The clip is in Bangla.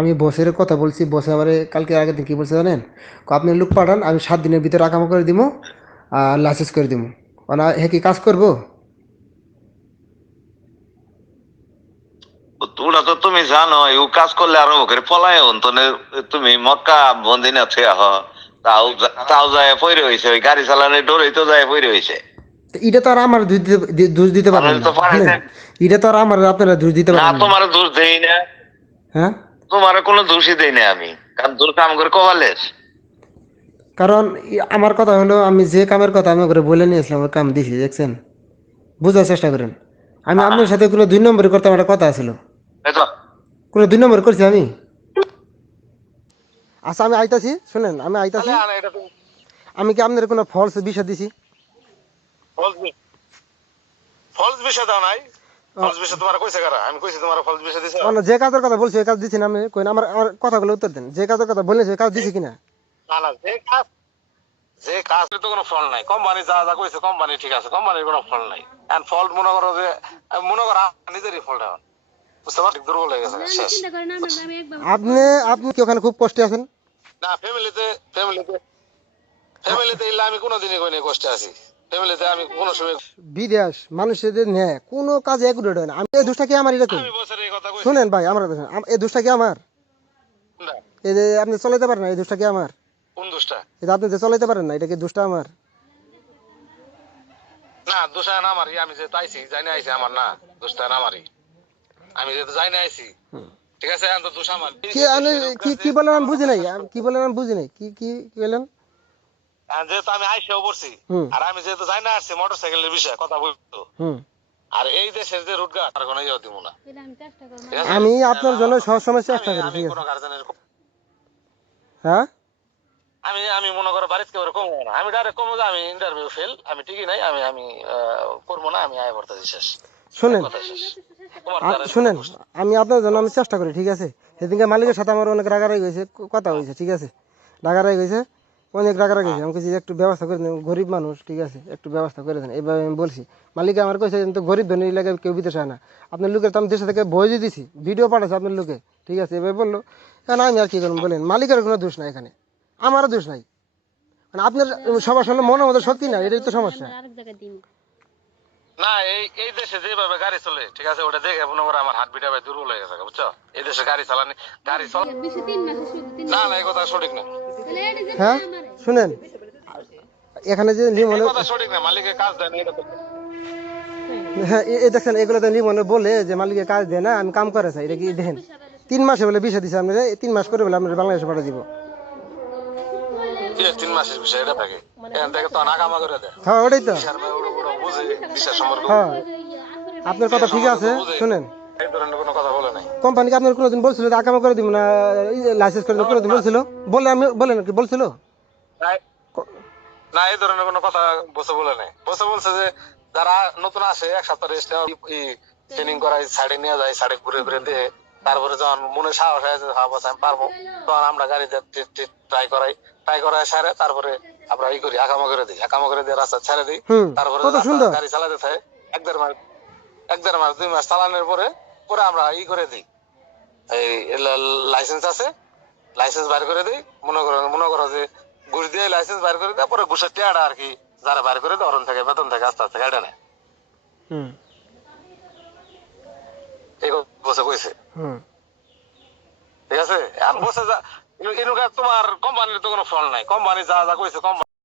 আমি বসের কথা বলছি, বসে আমারে কালকে আগের দিন কি বলছে জানেন? আপনি লোক পাঠান, আমি 7 দিনের ভিতরে আকামা করে দিব আর লাইসেন্স করে দিব। না হে কি কাজ করবো? ওটা তো তুমি জানো, ইউ কাজ করলে আরো করে পলায় অন্তনে। তুমি মক্কা বন্দিনা থুয়া হ, তাও যায় পইরে হইছে, ওই গাড়ি চালানোর ডোরেই তো যায় পইরে হইছে। তো এটা তো আর আমার দোষ দিতে পারবেন আপনার না, তো শুনেন। পাঠাইছে। এটা তো আর আমার আপনারা দোষ দিতে না, পারবেন না। তোমার দোষ দেই না, হ্যাঁ, তোমার কোনো দোষই দেই না আমি, কারণ দোষ কাম করে কবালের। কারণ আমার কথা হলো, আমি যে কামের কথা আমি করে বলে নিয়েছিলাম ওই কাম দিছি, দেখছেন? বোঝার চেষ্টা করেন। আমি আপনার সাথে কোনো 2 নম্বরই করতে আমার কথা ছিল? এই তো কোনো 2 নম্বর করছি আমি? আচ্ছা আমি আইতাছি, শুনেন, আমি তাহলে আইতাছি। এটা তুমি আমি কি আপনার কোনো ফলস বিষয় দিছি? ফলস ফলস বিষয় দাও নাই। ফলস বিষয় তোমার কইছে কারা? আমি কইছি তোমার ফলস বিষয় দিছে? না, যে কাজের কথা বলছি ওই কাজ দিছি না আমি? কই না, আমার আমার কথাগুলো উত্তর দেন, যে কাজের কথা বলেছি ওই কাজ দিছি কিনা? না না, যে কাজ তো কোনো ফল নাই। কোম্পানি যা যা কইছে কোম্পানি ঠিক আছে, কোম্পানির কোনো ফল নাই। এন্ড ফল্ট মনে করো যে, মনে করো নিজেরই ফল্ট এখন, বুঝতে পারছি, দুর্বল হয়ে গেছে শেষ। আপনি আপনি কি ওখানে খুব কষ্টে আছেন? না, ফ্যামিলিতে ফ্যামিলিতে ইল্লা আমি কোনোদিনই কই নাই কষ্টে আছি। ফ্যামিলিতে আমি কোনো সময়, বিদেশ মানুষদের নেয় কোনো কাজে একুরেট হয় না। আমি এই দোষটা কি আমার? এটা আমি বছরে এই কথা কইছি। শুনেন ভাই, আমার কথা শুনেন। এই দোষটা কি আমার? না, এই যে আপনি চলাইতে পারেন না, এই দোষটা কি আমার? কোন দোষটা? এই যে আপনি যে চলাইতে পারেন না, এটা কি দোষটা আমার? না, দোষটা না আমারই। আমি যে তাইছি জানি আইছি আমার, না দোষটা না আমারই। আমি যেহেতু জানি আইছি, ঠিক আছে, এখন তো দোষ আমার। কি কি কি বলেন আমি বুঝি নাই, কি বলেন আমি বুঝি নাই, কি কি কি বলেন? যেহেতু আমি আইসেও পড়ছি, হুম আর আমি যেহেতু জানি না আসছি মোটর সাইকেলের বিষয়ে কথা বলতো, হুম আর এই দেশের যে রুটঘাট আর কোনো ইয়ে দিব না, ঠিক আছে। আমি আপনার জন্য সবসময় চেষ্টা আমি করি, আমি ঠিক আছে? কোনো গার্জেনের, হ্যাঁ, আমি মনে করো বাড়িতে কেউ কমবো না, আমি ডাইরেক্ট কমবো যে আমি ইন্টারভিউ ফেল, আমি ঠিকই নাই, আমি করবো না, আমি আয় পড়তেছি শেষ, শুনেন, কথা শেষ। তোমার দ্বারা কোনো শুনেন, দোষ নেই। আমি আপনার জন্য আমি চেষ্টা করি, ঠিক আছে? সেদিনকে মালিকের সাথে আমার অনেক রাগারাগি হয়েছে, কথা হয়েছে, ঠিক আছে? রাগারাগি হয়েছে, অনেক রাগারাগি হয়েছে। আমি কিছু একটু ব্যবস্থা করে দেন, গরিব মানুষ, ঠিক আছে, একটু ব্যবস্থা করে দেন, এইভাবে আমি বলছি। মালিক আমার কইছে তো গরিব ধনী লাগে কেউ বিদেশে হয় না। আপনার লোকের তো আমি দেশে থেকে বই দিছি, ভিডিও পাঠাচ্ছে আপনার লোকে, ঠিক আছে? এভাবে বললো। কেন আমি আর কি করুন বলেন? মালিকের কোনো দোষ নাই এখানে, আমারও দোষ নাই। মানে আপনার সবার সামনে মনের মধ্যে শক্তি নাই, এটাই তো সমস্যা। না, এই দেশে যেভাবে গাড়ি চলে, ঠিক আছে, ওটা দেখে মনে করো আমার হাত বিটা ভাই দুর্বল হয়ে গেছে, বুঝছো? এই দেশে গাড়ি চালানি, গাড়ি চল, না না, এই কথা সঠিক না। হ্যাঁ, শুনেন, এখানে যে এই লিমনে, কথা সঠিক না, মালিকের কাজ দেয় না এটা তো। হ্যাঁ এই দেখছেন, এগুলো তো লিমনে বলে যে মালিকের কাজ দেয় না, আমি কাম করে চাই, এটা কি দেখেন? 3 মাসে বলে বিষয় দিছে আপনার, 3 মাস করে বলে আপনার বাংলাদেশে পাঠিয়ে দিব। 3 মাসের বিষয় এটা থাকে, এখান থেকে তো নাকামা করে দেয়। হ্যাঁ ওটাই তো। দিশার ভাই ওরা বুঝে, দিশার সম্পর্কে, হ্যাঁ, আপনার কথা দিশার ঠিক সম্পর্কে আছে, বুঝে, শুনেন। এই ধরনের কোনো কথা বলে নাই। কোম্পানিকে আপনার কোনোদিন বলছিল যে আকামা করে দিব না, লাইসেন্স করে দিব, কোনোদিন বলছিল? বলে আমি বলেন কি বলছিল? নাই, না, এই ধরনের কোনো কথা বসে বলে নাই। বসে বলছে যে যারা নতুন আসে 1 সপ্তাহ রেস্ট ট্রেনিং করাই, সাইডে নিয়ে যায়, সাইডে ঘুরে ঘুরে দিয়ে, তারপরে যখন মনে সাহস হয় যে হ্যাঁ বস আমি পারবো, তখন আমরা গাড়িতে ট্রাই করাই সারে, তারপরে আমরা করি, আকামা করে দিই, আকামা করে দিয়ে রাস্তা ছেড়ে দিই। হুম, তারপরে কত রাস্তা সুন্দর। গাড়ি চালাতে থাকে 1-1.5 মাস, 1-1.5 মাস 2 মাস চালানোর পরে পরে আমরা করে দিই, এই লাইসেন্স আছে, লাইসেন্স বাইর করে দিই। মনে করো যে ঘুষ দিয়ে লাইসেন্স বাইর করে দেয়, পরে ঘুষের টেয়াটা আর কি যারা বাইর করে দেয় অরণ থেকে, বেতন থেকে আস্তে আস্তে কেটে নেয়। হুম এই বসে কইছে, হুম ঠিক আছে। আর বসে যা, তোমার কোম্পানির তো কোনো ফল নাই, কোম্পানি যা যা কইছে কোম্পানি